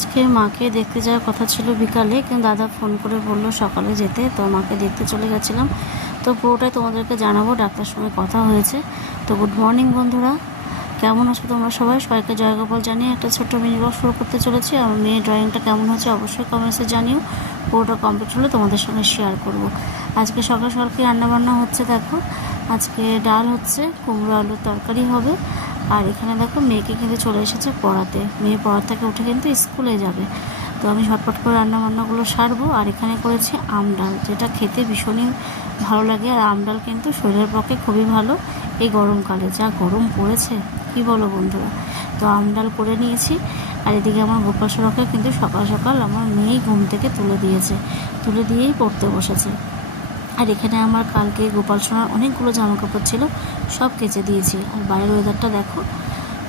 আজকে মাকে দেখতে যাওয়ার কথা ছিল বিকালে, কিন্তু দাদা ফোন করে বললো সকালে যেতে, তো মাকে দেখতে চলে গেছিলাম। তো পুরোটাই তোমাদেরকে জানাবো, ডাক্তার সঙ্গে কথা হয়েছে। তো গুড মর্নিং বন্ধুরা, কেমন আছো তোমরা সবাই? সবাইকে জয় গোপাল জানিয়ে একটা ছোট্ট মিনি ব্লগ শুরু করতে চলেছি। আমার মেয়ের ড্রয়িংটা কেমন হচ্ছে অবশ্যই কমেন্টসে জানিও। পুরোটা কমপ্লিট হলে তোমাদের সঙ্গে শেয়ার করব। আজকে সকাল সকাল কি রান্নাবান্না হচ্ছে দেখো। আজকে ডাল হচ্ছে, কুমড়ো আলুর তরকারি হবে। আর এখানে দেখো মেয়েকে কিন্তু চলে এসেছে পড়াতে, মেয়ে পড়ার থেকে উঠে কিন্তু স্কুলে যাবে। তো আমি ঝটপট করে রান্নাবান্নাগুলো সারবো। আর এখানে করেছি আম ডাল, যেটা খেতে ভীষণই ভালো লাগে। আর আম ডাল কিন্তু শরীরের পক্ষে খুবই ভালো এই গরমকালে, যা গরম পড়েছে কি বলো বন্ধুরা। তো আম ডাল করে নিয়েছি। আর এদিকে আমার গোপাল সোনাকে কিন্তু সকাল সকাল আমার মেয়েই ঘুম থেকে তুলে দিয়েই পড়তে বসেছে। আর এখানে আমার কালকে গোপাল সোনার অনেকগুলো জামা কাপড় ছিল, সব কেচে দিয়েছি। আর বাইরের ওয়েদারটা দেখো,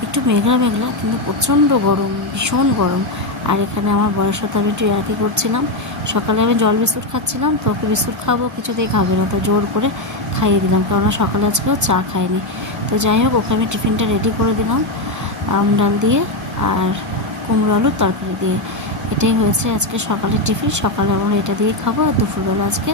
একটু মেঘলা মেঘলা, কিন্তু প্রচণ্ড গরম, ভীষণ গরম। আর এখানে আমার বয়স হতে আমি একটু ইয়ার্কি করছিলাম। সকালে আমি জল বিস্কুট খাচ্ছিলাম, তো ওকে বিস্কুট খাবো, কিছুতেই খাবে না, তো জোর করে খাইয়ে দিলাম, কেননা সকালে আজকেও চা খায়নি। তো যাই হোক, ওকে আমি টিফিনটা রেডি করে দিলাম আম ডাল দিয়ে আর কুমড়ো আলুর তরকারি দিয়ে। এটাই হয়েছে আজকে সকালের টিফিন। সকালে আমরা এটা দিয়ে খাবো। আর দুপুরবেলা আজকে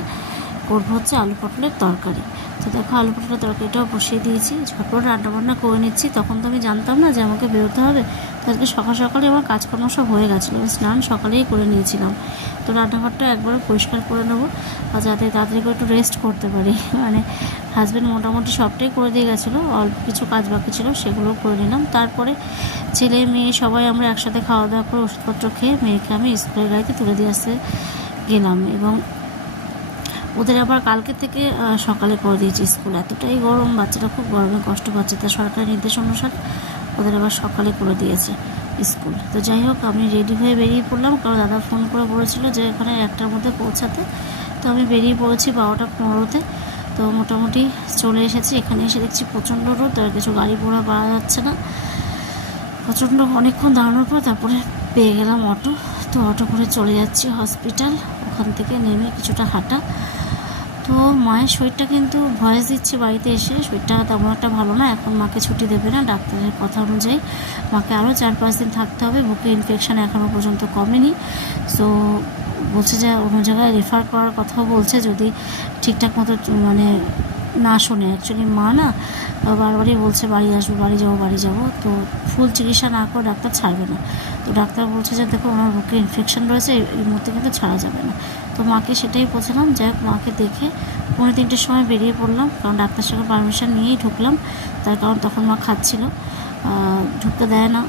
করবো হচ্ছে আলু পটলের তরকারি। তো দেখো আলু পটলের তরকারিটাও বসিয়ে দিয়েছি, ঝটপট রান্নাবান্না করে নিচ্ছি। তখন তো আমি জানতাম না যে আমাকে বেরোতে হবে। তো আজকে সকাল সকালে আমার কাজকর্ম সব হয়ে গেছিলো, আমি স্নান সকালেই করে নিয়েছিলাম। তো রান্নাঘরটা একবারে পরিষ্কার করে নেবো, আর যাতে তাড়াতাড়ি করে একটু রেস্ট করতে পারি। মানে হাজব্যান্ড মোটামুটি সবটাই করে দিয়ে গেছিলো, অল্প কিছু কাজ বাকি ছিল সেগুলোও করে নিলাম। তারপরে ছেলে মেয়ে সবাই আমরা একসাথে খাওয়া দাওয়া করে ওষুধপত্র খেয়ে মেয়েকে আমি স্কুলের গাড়িতে তুলে দিয়ে আসতে গেলাম। এবং ওদের আবার কালকে থেকে সকালে করে দিয়েছি স্কুল। এতটাই গরম, বাচ্চারা খুব গরমে কষ্ট পাচ্ছে, তা সরকারি নির্দেশ অনুসারে ওদের আবার সকালে করে দিয়েছে স্কুল। তো যাই হোক, আমি রেডি হয়ে বেরিয়ে পড়লাম, কারণ দাদা ফোন করে বলেছিল যে এখানে 1টার মধ্যে পৌঁছাতে। তো আমি বেরিয়ে পড়েছি 12টা 15-তে। তো মোটামুটি চলে এসেছি। এখানে এসে দেখছি প্রচণ্ড রোদ, আর কিছু গাড়ি ঘোড়া পাওয়া যাচ্ছে না। প্রচণ্ড অনেকক্ষণ দাঁড়ানোর পর তারপরে পেয়ে গেলাম অটো। তো অটো করে চলে যাচ্ছি হসপিটাল। ওখান থেকে নেমে কিছুটা হাঁটা। তো মায়ের শরীরটা কিন্তু ভয়েস দিচ্ছে বাড়িতে এসে, শরীরটা তেমন একটা ভালো না। এখন মাকে ছুটি দেবে না, ডাক্তারের কথা অনুযায়ী মাকে আরও 4-5 দিন থাকতে হবে। বুকে ইনফেকশান এখনও পর্যন্ত কমেনি। সো বলছে যে অন্য জায়গায় রেফার করার কথাও বলছে, যদি ঠিকঠাক মতো মানে না শোনে। অ্যাকচুয়ালি মা না বারবারই বলছে বাড়ি আসবো, বাড়ি যাবো। তো ফুল চিকিৎসা না করে ডাক্তার ছাড়বে না। তো ডাক্তার বলছে যে দেখো ওনার বুকে ইনফেকশান রয়েছে, এই মুহূর্তে কিন্তু ছাড়া যাবে না। তো মাকে সেটাই বলছিলাম। যাই হোক, মাকে দেখে 2:45-র সময় বেরিয়ে পড়লাম, কারণ ডাক্তার সঙ্গে পারমিশন নিয়েই ঢুকলাম। তার কারণ তখন মা খাচ্ছিল, ঢুকতে দেয় না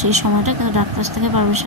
সেই সময়টা, কিন্তু ডাক্তার থেকে পারমিশন